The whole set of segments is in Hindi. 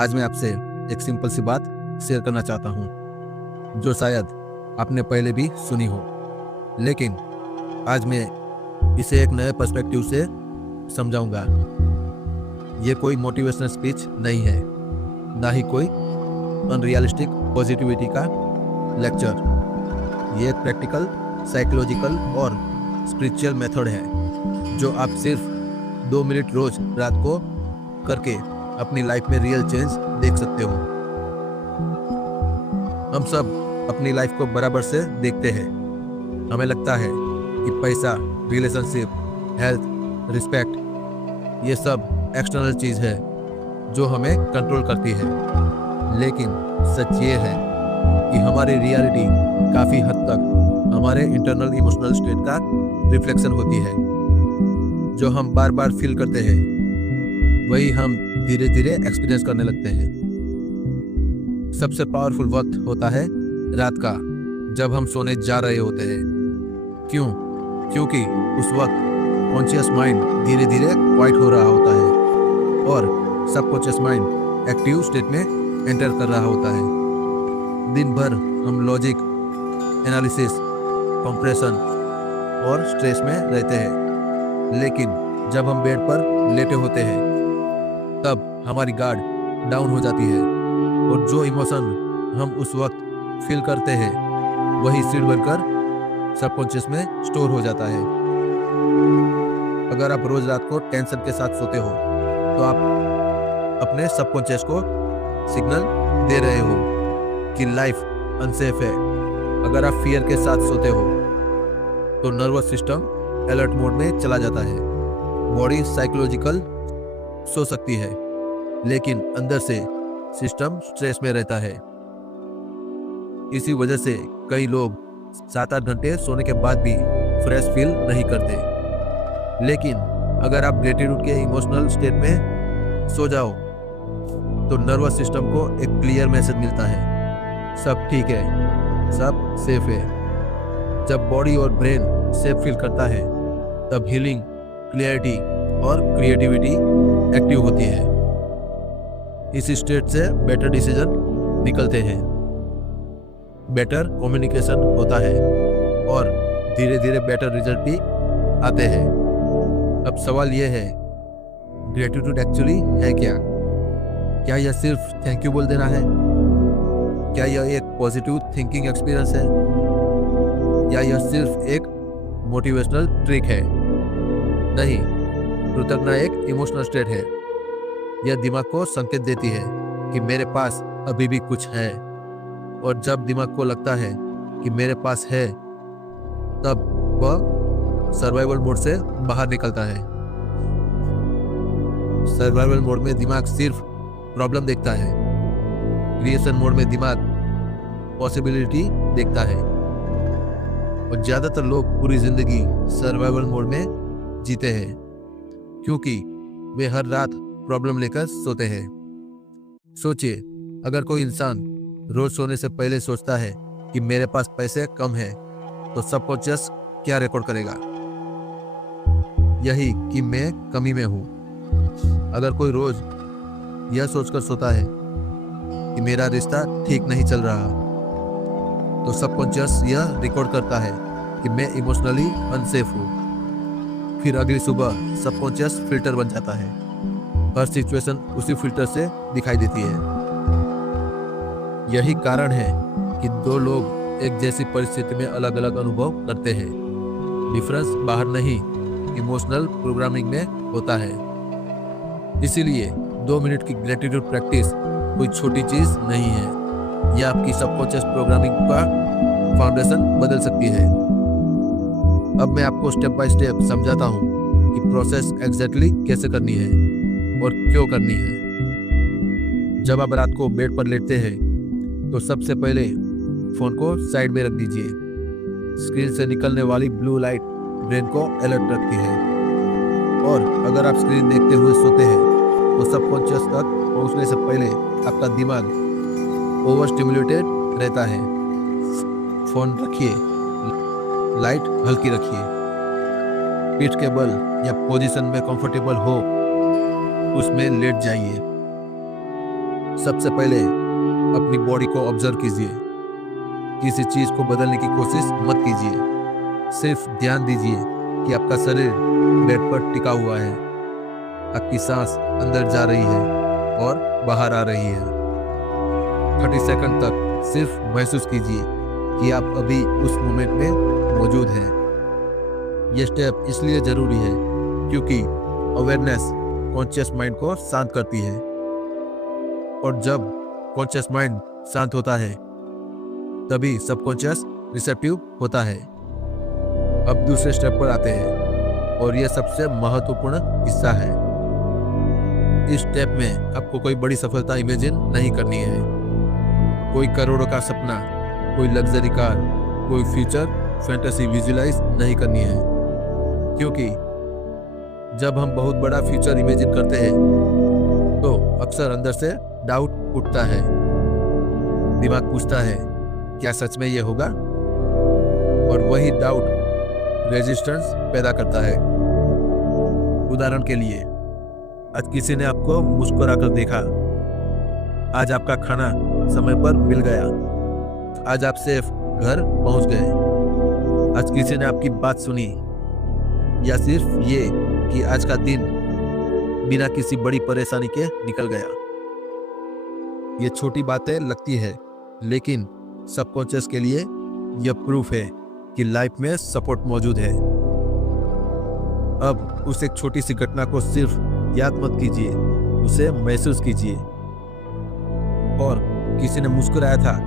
आज मैं आपसे एक सिंपल सी बात शेयर करना चाहता हूँ जो शायद आपने पहले भी सुनी हो, लेकिन आज मैं इसे एक नए पर्सपेक्टिव से समझाऊंगा। ये कोई मोटिवेशनल स्पीच नहीं है, ना ही कोई अनरियलिस्टिक पॉजिटिविटी का लेक्चर। ये एक प्रैक्टिकल, साइकोलॉजिकल और स्पिरिचुअल मेथड है जो आप सिर्फ 2 मिनट रोज रात को करके अपनी लाइफ में रियल चेंज देख सकते हो। हम सब अपनी लाइफ को बराबर से देखते हैं। हमें लगता है कि पैसा, रिलेशनशिप, हेल्थ, रिस्पेक्ट ये सब एक्सटर्नल चीज है जो हमें कंट्रोल करती है, लेकिन सच ये है कि हमारी रियलिटी काफी हद तक हमारे इंटरनल इमोशनल स्टेट का रिफ्लेक्शन होती है। जो हम बार बार फील करते हैं वही हम धीरे धीरे एक्सपीरियंस करने लगते हैं। सबसे पावरफुल वक्त होता है रात का, जब हम सोने जा रहे होते हैं। क्यों? क्योंकि उस वक्त कॉन्शियस माइंड धीरे धीरे क्वाइट हो रहा होता है और सबकॉन्शियस माइंड एक्टिव स्टेट में एंटर कर रहा होता है। दिन भर हम लॉजिक, एनालिसिस, कंप्रेशन और स्ट्रेस में रहते हैं, लेकिन जब हम बेड पर लेटे होते हैं तब हमारी गार्ड डाउन हो जाती है और जो इमोशन हम उस वक्त फील करते हैं वही सीड बनकर सबकॉन्शियस में स्टोर हो जाता है। अगर आप रोज रात को टेंशन के साथ सोते हो तो आप अपने सबकॉन्शियस को सिग्नल दे रहे हो कि लाइफ अनसेफ है। अगर आप फियर के साथ सोते हो तो नर्वस सिस्टम अलर्ट मोड में चला जाता है। बॉडी साइकोलॉजिकल सो सकती है, लेकिन अंदर से सिस्टम स्ट्रेस में रहता है। इसी वजह से कई लोग 7-8 घंटे सोने के बाद भी फ्रेश फील नहीं करते। लेकिन अगर आप ग्रेटिट्यूड के इमोशनल स्टेट में सो जाओ तो नर्वस सिस्टम को एक क्लियर मैसेज मिलता है, सब ठीक है, सब सेफ है। जब बॉडी और ब्रेन सेफ फील करता है तब हीलिंग, क्लियरिटी और क्रिएटिविटी एक्टिव होती है। इस स्टेट से बेटर डिसीजन निकलते हैं, बेटर कम्युनिकेशन होता है और धीरे धीरे बेटर रिजल्ट भी आते हैं। अब सवाल यह है, ग्रेटिट्यूड एक्चुअली है क्या? क्या यह सिर्फ थैंक यू बोल देना है? क्या यह एक पॉजिटिव थिंकिंग एक्सपीरियंस है या यह सिर्फ एक मोटिवेशनल ट्रिक है? नहीं, कृतज्ञता एक इमोशनल स्टेट है। यह दिमाग को संकेत देती है कि मेरे पास अभी भी कुछ है, और जब दिमाग को लगता है कि मेरे पास है तब वह सर्वाइवल मोड से बाहर निकलता है। सर्वाइवल मोड में दिमाग सिर्फ प्रॉब्लम देखता है, क्रिएशन मोड में दिमाग पॉसिबिलिटी देखता है। और ज्यादातर लोग पूरी जिंदगी सर्वाइवल मोड में जीते हैं क्योंकि वे हर रात प्रॉब्लम लेकर सोते हैं। सोचिए, अगर कोई इंसान रोज सोने से पहले सोचता है कि मेरे पास पैसे कम है तो सबकॉन्शियस क्या रिकॉर्ड करेगा? यही कि मैं कमी में हूं। अगर कोई रोज यह सोचकर सोता है कि मेरा रिश्ता ठीक नहीं चल रहा तो सबकॉन्शियस यह रिकॉर्ड करता है कि मैं इमोशनली अनसेफ हूं। फिर अगली सुबह सबकॉन्शियस फिल्टर बन जाता है। हर सिचुएशन उसी फिल्टर से दिखाई देती है। यही कारण है कि 2 लोग एक जैसी परिस्थिति में अलग अलग अनुभव करते हैं। डिफरेंस बाहर नहीं, इमोशनल प्रोग्रामिंग में होता है। इसीलिए 2 मिनट की ग्रेटिट्यूड प्रैक्टिस कोई छोटी चीज नहीं है। यह आपकी सबकॉन्शियस प्रोग्रामिंग का फाउंडेशन बदल सकती है। अब मैं आपको स्टेप बाय स्टेप समझाता हूँ कि प्रोसेस एग्जैक्टली कैसे करनी है और क्यों करनी है। जब आप रात को बेड पर लेटते हैं तो सबसे पहले फोन को साइड में रख दीजिए। स्क्रीन से निकलने वाली ब्लू लाइट ब्रेन को अलर्ट रखती है, और अगर आप स्क्रीन देखते हुए सोते हैं तो सबकॉन्शियस तक पहुंचने से पहले आपका दिमाग ओवर स्टिमुलेटेड रहता है। फोन रखिए, लाइट हल्की रखिए, पीठ के बल या पोजीशन में कंफर्टेबल हो उसमें लेट जाइए। सबसे पहले अपनी बॉडी को ऑब्जर्व कीजिए। किसी चीज को बदलने की कोशिश मत कीजिए। सिर्फ ध्यान दीजिए कि आपका शरीर बेड पर टिका हुआ है, आपकी सांस अंदर जा रही है और बाहर आ रही है। 30 सेकंड तक सिर्फ महसूस कीजिए कि आप अभी उस मोमेंट में मौजूद हैं। यह स्टेप इसलिए जरूरी है क्योंकि अवेयरनेस कॉन्शियस माइंड को शांत करती है, और जब कॉन्शियस माइंड शांत होता है तभी सबकॉन्शियस रिसेप्टिव होता है। अब दूसरे स्टेप पर आते हैं और यह सबसे महत्वपूर्ण हिस्सा है। इस स्टेप में आपको कोई बड़ी सफलता इमेजिन नहीं करनी है, कोई करोड़ों का सपना, कोई लग्जरी कार, कोई फ्यूचर फैंटेसी विजुअलाइज नहीं करनी है। क्योंकि जब हम बहुत बड़ा फ्यूचर इमेजिन करते हैं तो अक्सर अंदर से डाउट उठता है। दिमाग पूछता है क्या सच में ये होगा, और वही डाउट रेजिस्टेंस पैदा करता है। उदाहरण के लिए, आज किसी ने आपको मुस्कुराकर देखा, आज आपका खाना समय पर मिल गया, आज आप सेफ घर पहुंच गए, आज किसी ने आपकी बात सुनी, या सिर्फ ये कि आज का दिन बिना किसी बड़ी परेशानी के निकल गया। ये छोटी बातें लगती है, लेकिन सबकॉन्शियस के लिए यह प्रूफ है कि लाइफ में सपोर्ट मौजूद है। अब उस एक छोटी सी घटना को सिर्फ याद मत कीजिए, उसे महसूस कीजिए। और किसी ने मुस्कुराया था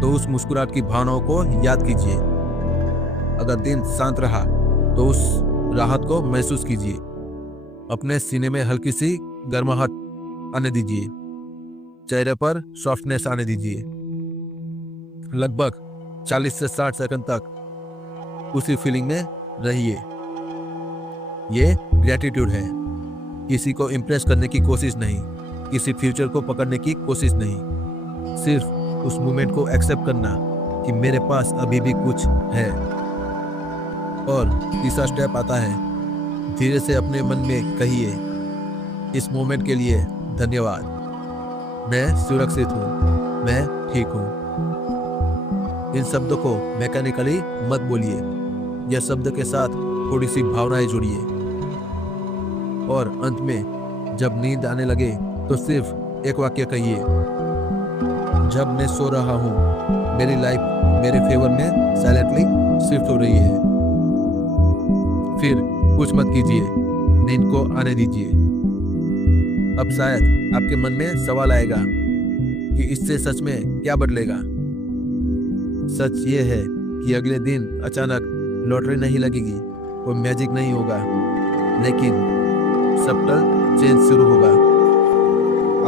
तो उस मुस्कुराहट की भावनाओं को याद कीजिए। अगर दिन शांत रहा तो उस राहत को महसूस कीजिए। अपने सीने में हल्की सी गर्माहट आने दीजिए, चेहरे पर सॉफ्टनेस आने दीजिए। लगभग 40 से 60 सेकंड तक उसी फीलिंग में रहिए। ये ग्रेटिट्यूड है, किसी को इम्प्रेस करने की कोशिश नहीं, किसी फ्यूचर को पकड़ने की कोशिश नहीं, सिर्फ उस मोमेंट को एक्सेप्ट करना कि मेरे पास अभी भी कुछ है। और तीसरा स्टेप आता है, धीरे से अपने मन में कहिए, इस मोमेंट के लिए धन्यवाद, मैं सुरक्षित हूँ, मैं ठीक हूँ। इन शब्दों को मैकेनिकली मत बोलिए, यह शब्द के साथ थोड़ी सी भावनाएं जोड़िए। और अंत में जब नींद आने लगे तो सिर्फ एक वाक्य कहिए, जब मैं सो रहा हूँ मेरी लाइफ मेरे फेवर में साइलेंटली शिफ्ट हो रही है। फिर कुछ मत कीजिए, नींद को आने दीजिए। अब शायद आपके मन में सवाल आएगा कि इससे सच में क्या बदलेगा। सच ये है कि अगले दिन अचानक लॉटरी नहीं लगेगी, कोई मैजिक नहीं होगा, लेकिन सबटल चेंज शुरू होगा।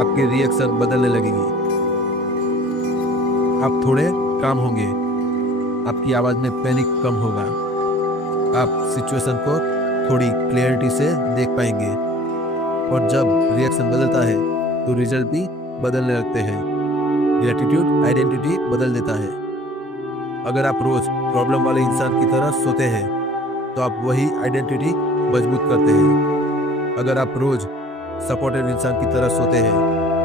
आपकी रिएक्शन बदलने लगेगी, आप थोड़े काम होंगे, आपकी आवाज में पैनिक कम होगा, आप सिचुएशन को थोड़ी क्लियरिटी से देख पाएंगे। और जब रिएक्शन बदलता है तो रिजल्ट भी बदलने लगते हैं। ग्रेटिट्यूड आइडेंटिटी बदल देता है। अगर आप रोज प्रॉब्लम वाले इंसान की तरह सोते हैं तो आप वही आइडेंटिटी मजबूत करते हैं। अगर आप रोज सपोर्टिव इंसान की तरह सोते हैं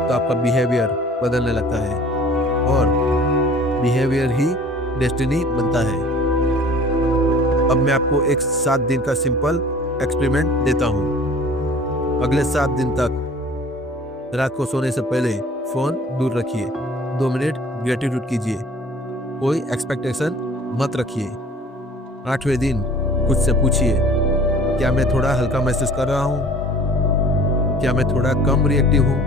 तो आपका बिहेवियर बदलने लगता है, और बिहेवियर ही डेस्टिनी बनता है। अब मैं आपको एक 7 दिन का सिंपल एक्सपेरिमेंट देता हूँ। अगले 7 दिन तक रात को सोने से पहले फोन दूर रखिए, 2 मिनट ग्रेटिट्यूड कीजिए, कोई एक्सपेक्टेशन मत रखिए। 8वें दिन खुद से पूछिए, क्या मैं थोड़ा हल्का महसूस कर रहा हूँ? क्या मैं थोड़ा कम रिएक्टिव हूँ?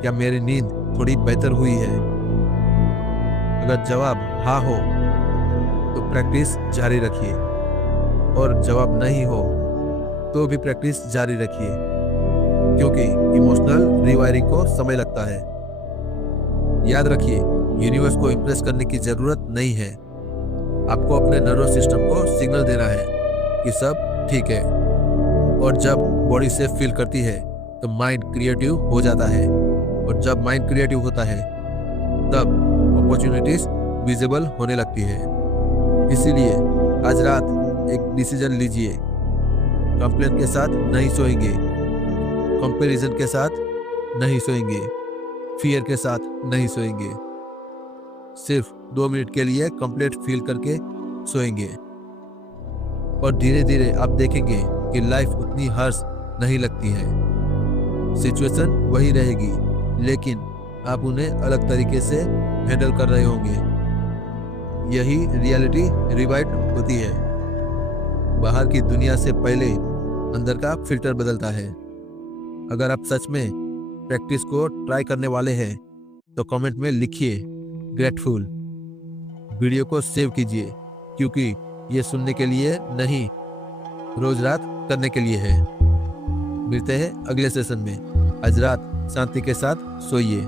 क्या मेरी नींद थोड़ी बेहतर हुई है? अगर जवाब हाँ हो तो प्रैक्टिस जारी रखिए, और जवाब नहीं हो तो भी प्रैक्टिस जारी रखिए, क्योंकि इमोशनल रिवायरिंग को समय लगता है। याद रखिए, यूनिवर्स को इम्प्रेस करने की जरूरत नहीं है, आपको अपने नर्वस सिस्टम को सिग्नल देना है कि सब ठीक है। और जब बॉडी से फील करती है तो माइंड क्रिएटिव हो जाता है, और जब माइंड क्रिएटिव होता है तब अपॉर्चुनिटीज विजिबल होने लगती है। इसीलिए आज रात एक डिसीजन लीजिए, कंप्लेन के साथ नहीं सोएंगे, कंपैरिजन के साथ नहीं सोएंगे, फियर के साथ नहीं सोएंगे। सिर्फ 2 मिनट के लिए कंप्लीट फील करके सोएंगे और धीरे धीरे आप देखेंगे कि लाइफ उतनी हार्श नहीं लगती है। सिचुएशन वही रहेगी, लेकिन आप उन्हें अलग तरीके से हैंडल कर रहे होंगे। यही रियलिटी रिवाइट होती है। बाहर की दुनिया से पहले अंदर का फिल्टर बदलता है। अगर आप सच में प्रैक्टिस को ट्राई करने वाले हैं तो कमेंट में लिखिए ग्रेटफुल। वीडियो को सेव कीजिए, क्योंकि ये सुनने के लिए नहीं, रोज रात करने के लिए है। मिलते हैं अगले सेशन में। आज रात शांति के साथ सोइए।